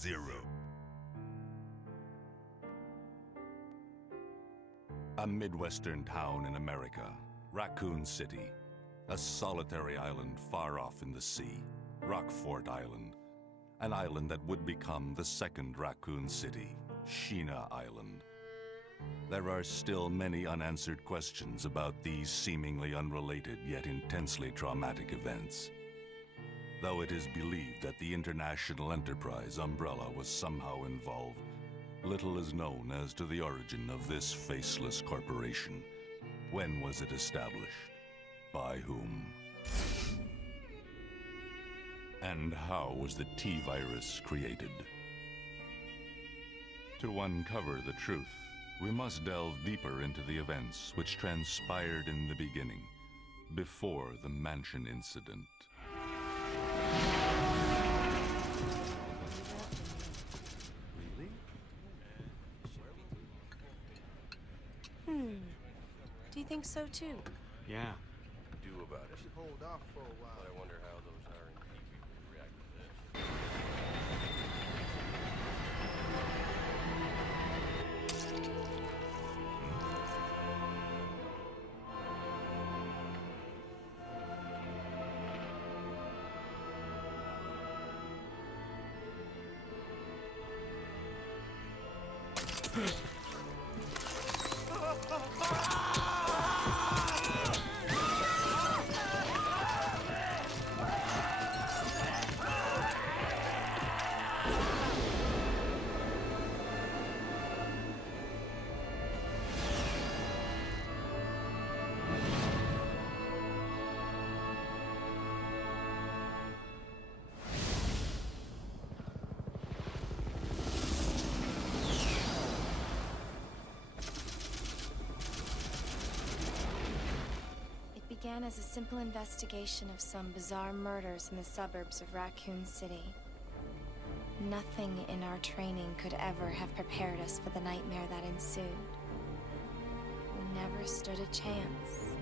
Zero. A Midwestern town in America, Raccoon City. A solitary island far off in the sea, Rockfort Island. An island that would become the second Raccoon City, Sheena Island. There are still many unanswered questions about these seemingly unrelated yet intensely traumatic events. Though it is believed that the International Enterprise umbrella was somehow involved, little is known as to the origin of this faceless corporation. When was it established? By whom? And how was the T-virus created? To uncover the truth, we must delve deeper into the events which transpired in the beginning, before the Mansion incident. Do you think so too? Yeah. Do about it. Should hold off for a while. But I wonder how those R&D people would react to this. It began as a simple investigation of some bizarre murders in the suburbs of Raccoon City. Nothing in our training could ever have prepared us for the nightmare that ensued. We never stood a chance.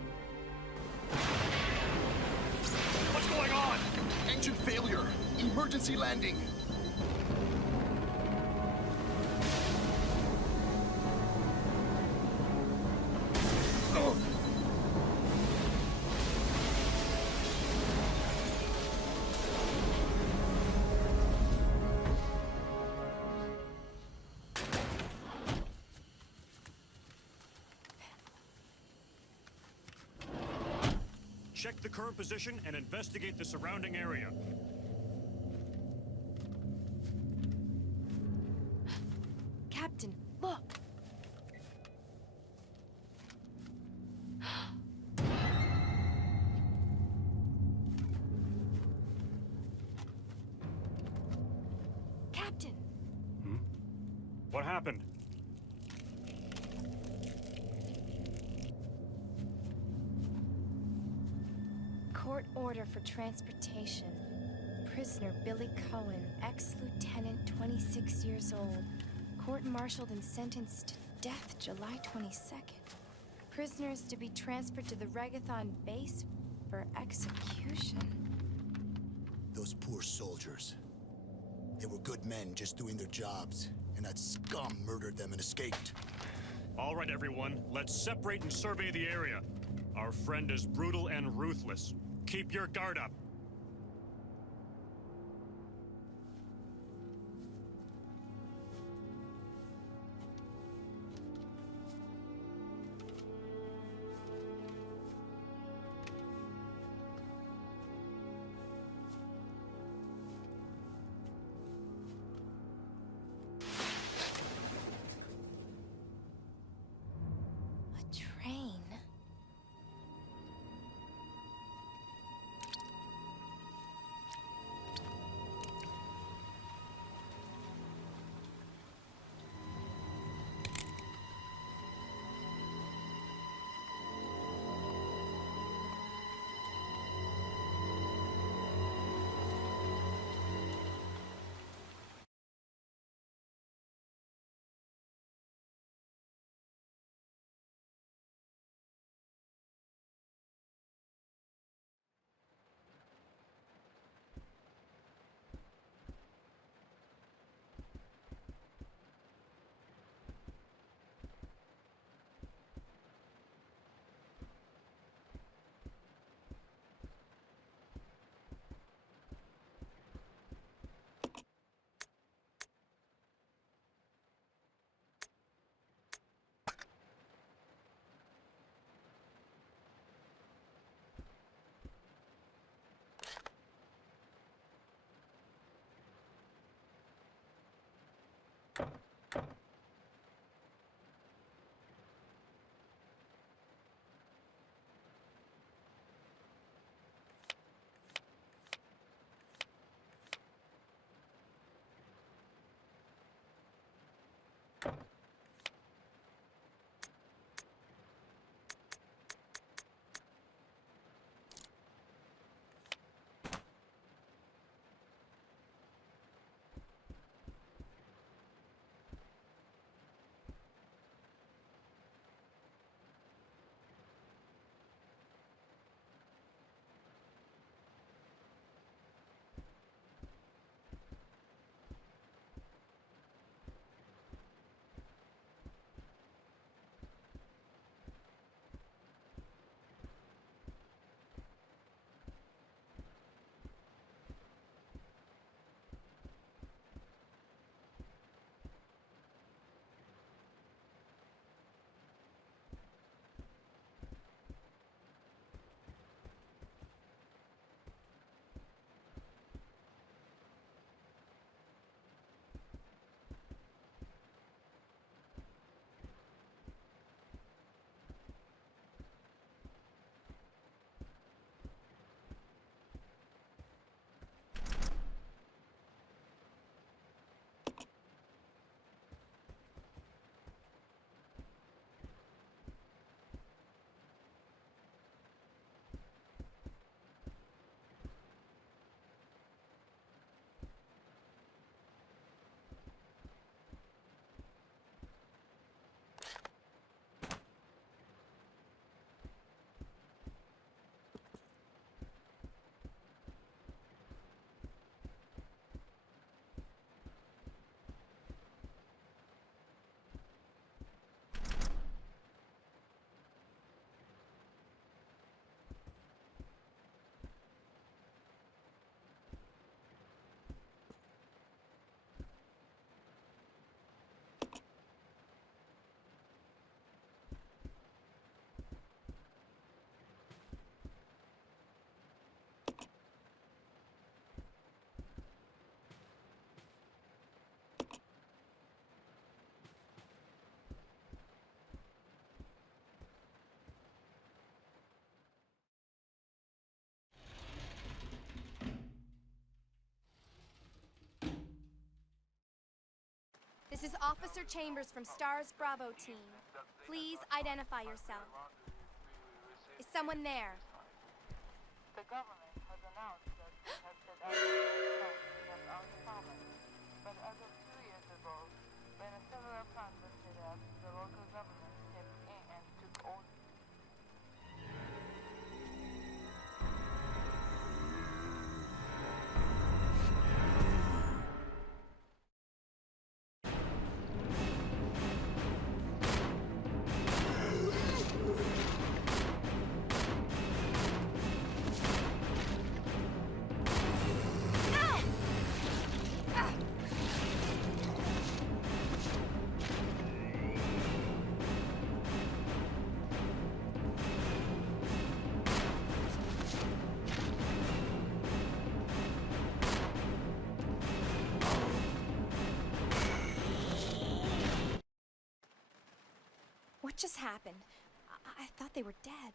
What's going on? Engine failure! Emergency landing! Check the current position and investigate the surrounding area. Captain, look! Captain! What happened? Court order for transportation. Prisoner Billy Cohen, ex-lieutenant, 26 years old. Court-martialed and sentenced to death July 22nd. Prisoners to be transferred to the Regathon base for execution. Those poor soldiers. They were good men just doing their jobs, and that scum murdered them and escaped. All right, everyone, let's separate and survey the area. Our friend is brutal and ruthless. Keep your guard up. A train? is Officer Chambers from STARS Bravo team. Please identify yourself. Is someone there? The government has announced that it has set out to help our farmers. But as of 2 years ago, when several plants were set up, the local government stepped in and took over. What just happened? I thought they were dead.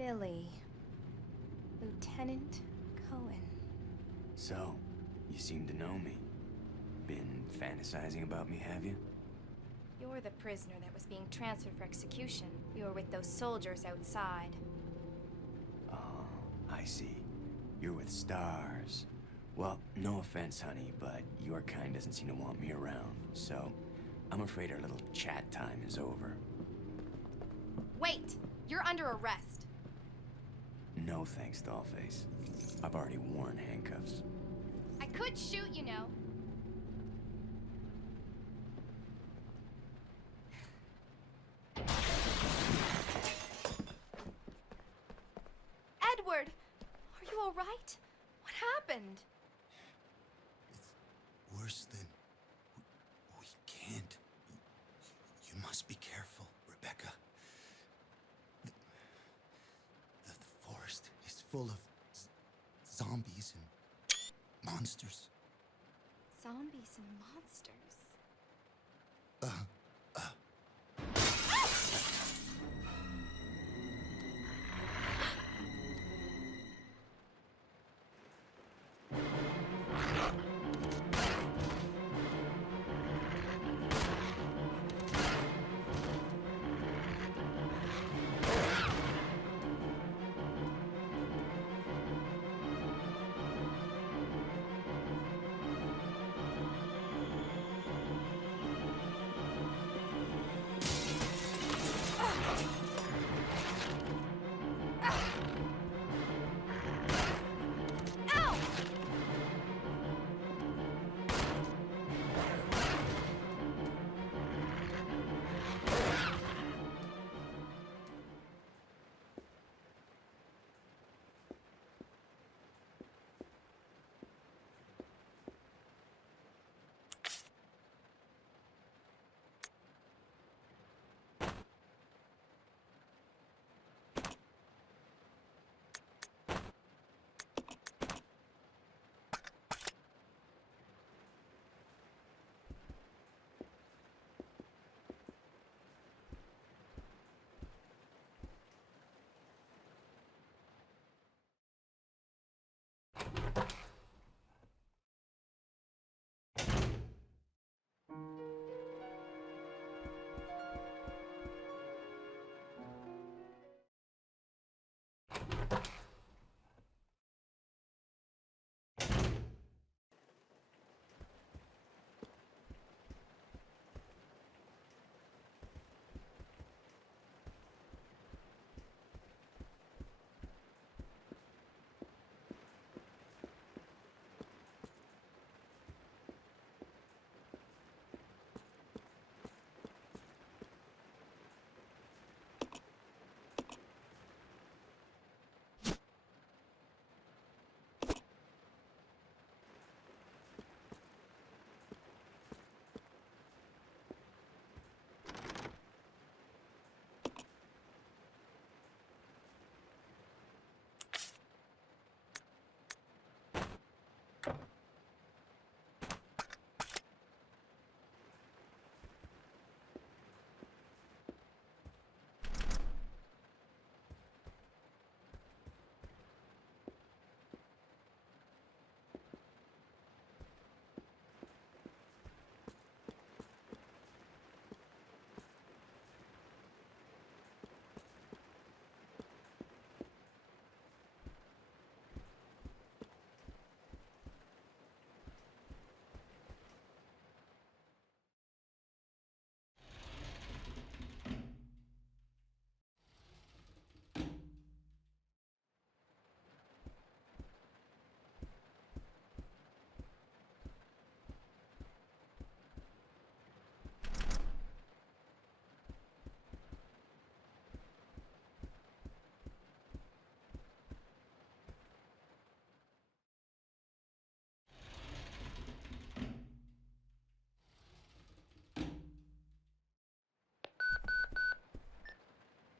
Billy. Lieutenant Cohen. So, you seem to know me. Been fantasizing about me, have you? You're the prisoner that was being transferred for execution. You were with those soldiers outside. Oh, I see. You're with stars. Well, no offense, honey, but your kind doesn't seem to want me around, so I'm afraid our little chat time is over. Wait! You're under arrest. No thanks, Dollface. I've already worn handcuffs. I could shoot, you know. Edward! Are you alright? What happened? It's worse than... We can't. You must be careful, Rebecca. The forest is full of zombies and monsters. Zombies and monsters.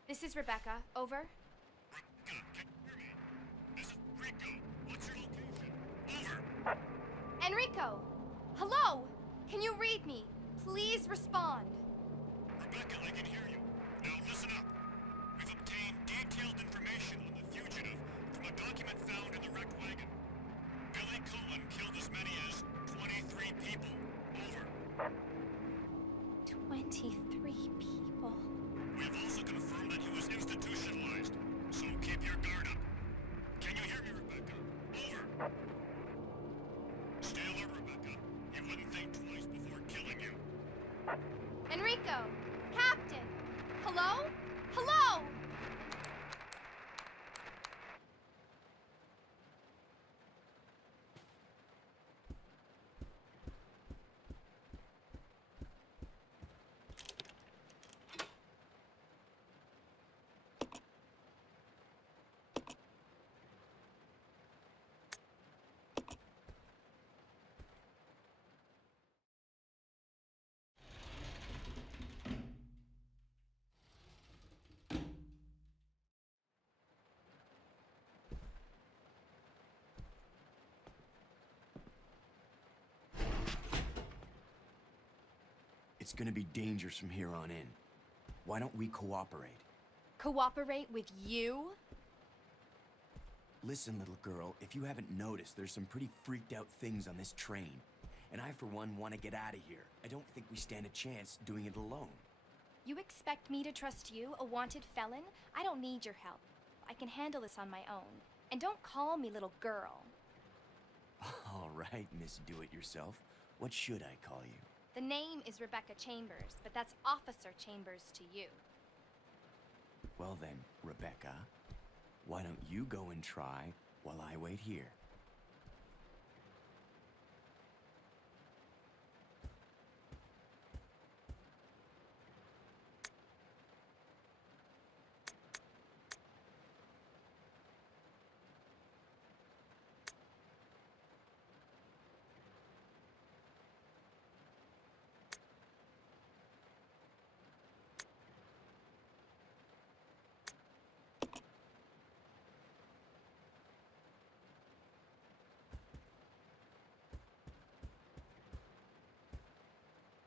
This is Rebecca. Over. Rebecca, can you hear me? This is Rico. What's your location? Over. Enrico! Hello! Can you read me? Please respond. Rebecca, I can hear you. Now listen up. We've obtained detailed information document found in the wrecked wagon. Billy Cohen killed as many as 23 people. Over. 23 people. We have also confirmed that he was institutionalized, so keep your guard up. Can you hear me, Rebecca? Over. Stay alert, Rebecca. He wouldn't think twice before killing you. Enrico! Captain! Hello? Hello! It's gonna be dangerous from here on in. Why don't we cooperate? Cooperate with you? Listen, little girl, if you haven't noticed, there's some pretty freaked out things on this train. And I, for one, want to get out of here. I don't think we stand a chance doing it alone. You expect me to trust you, a wanted felon? I don't need your help. I can handle this on my own. And don't call me little girl. All right, Miss Do-It-Yourself. What should I call you? The name is Rebecca Chambers, but that's Officer Chambers to you. Well then, Rebecca, why don't you go and try while I wait here?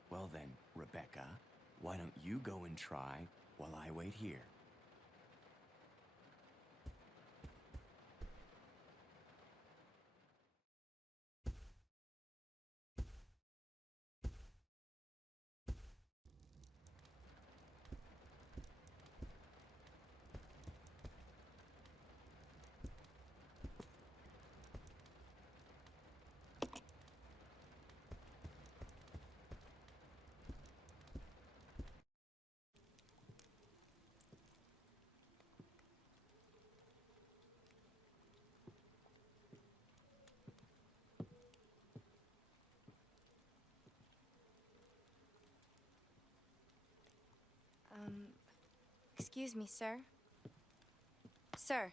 Well then, Rebecca, why don't you go and try while I wait here? Excuse me, sir. Sir.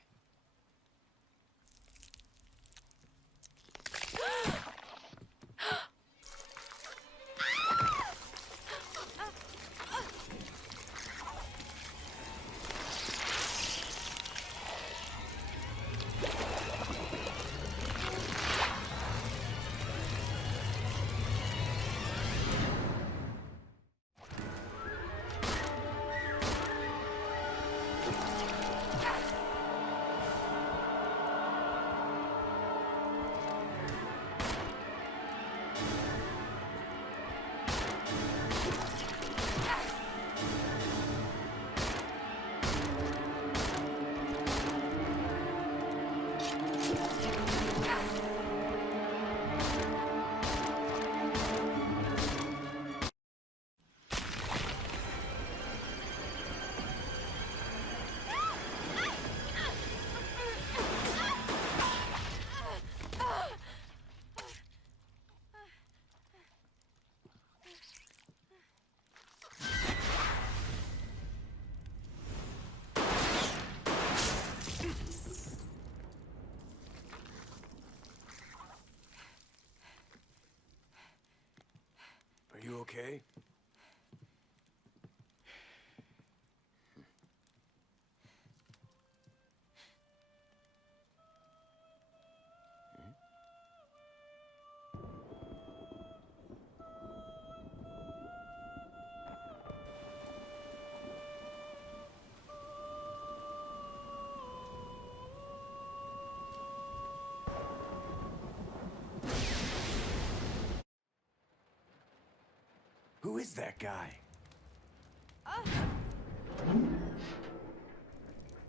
is that guy?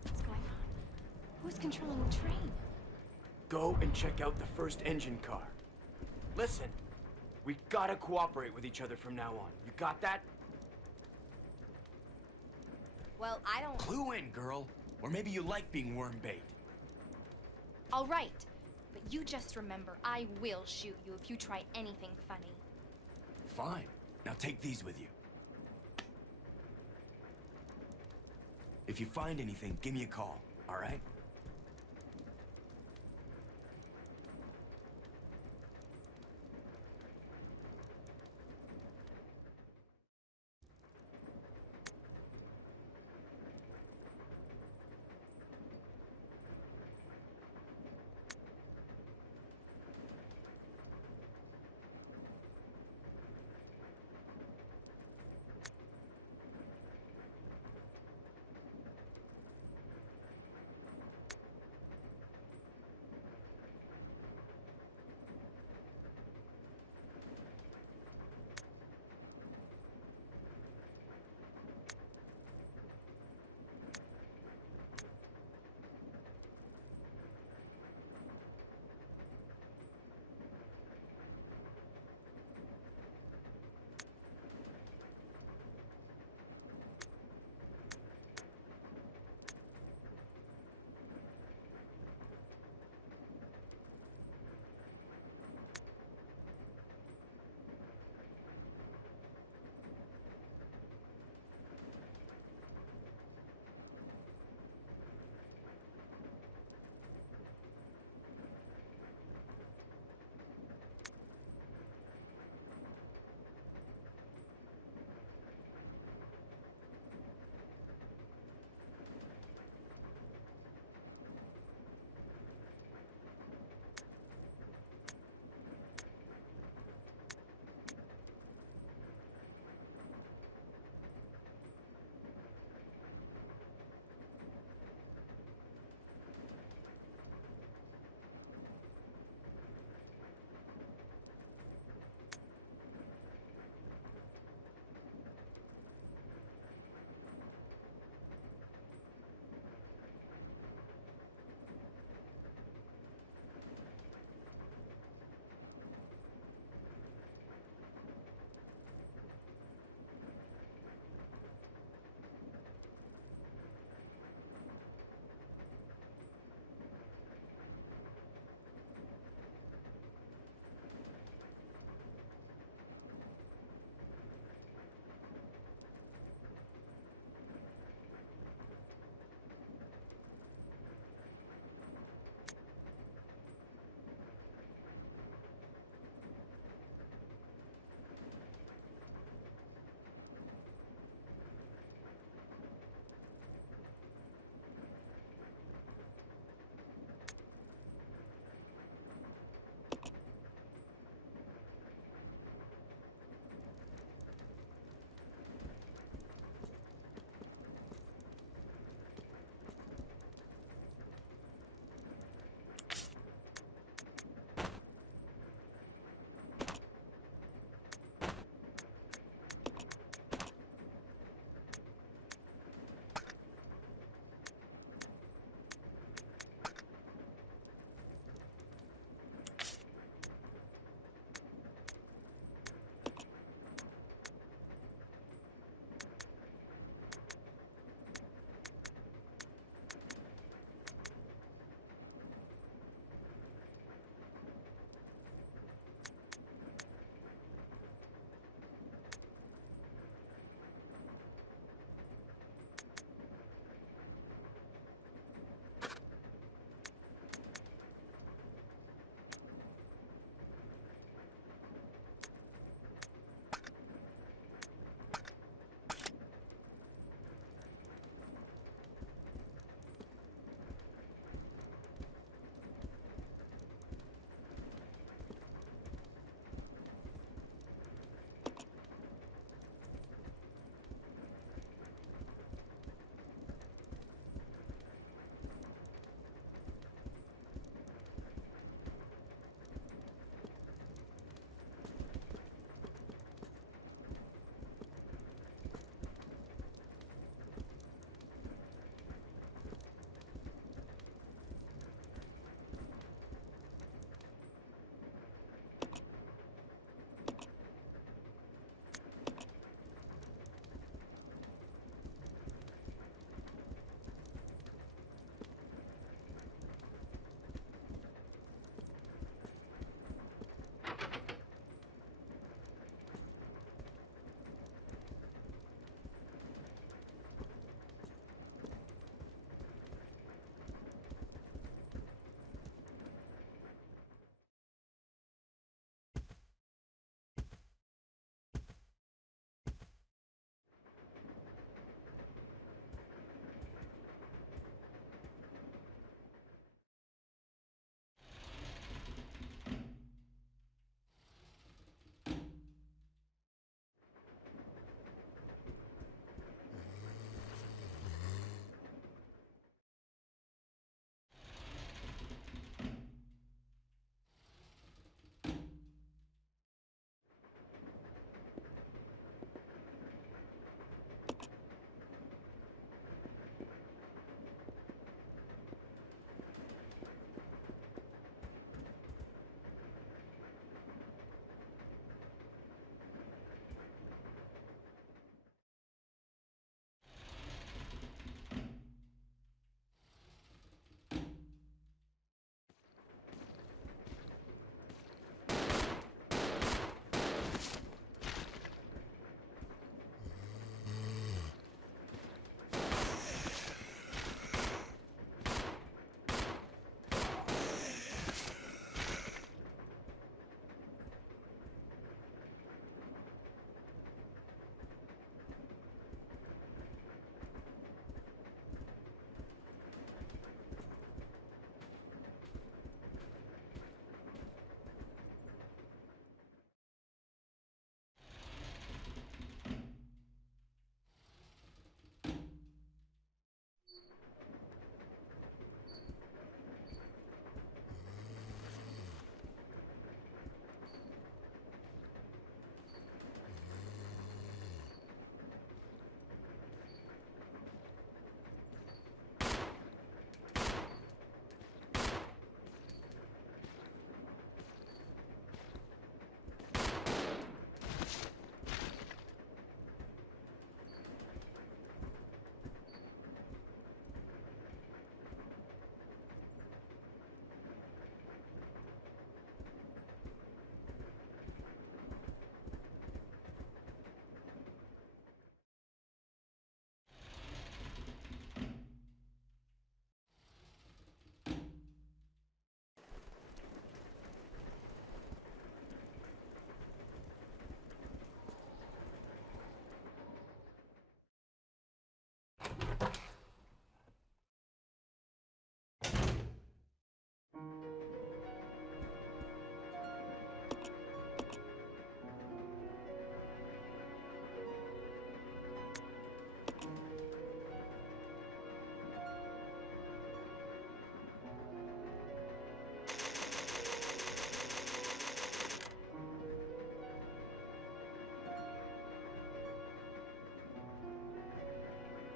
What's going on? Who's controlling the train? Go and check out the first engine car. Listen, we gotta cooperate with each other from now on. You got that? Well, I don't... Clue in, girl. Or maybe you like being worm bait. All right. But you just remember, I will shoot you if you try anything funny. Fine. Now take these with you. If you find anything, give me a call, all right?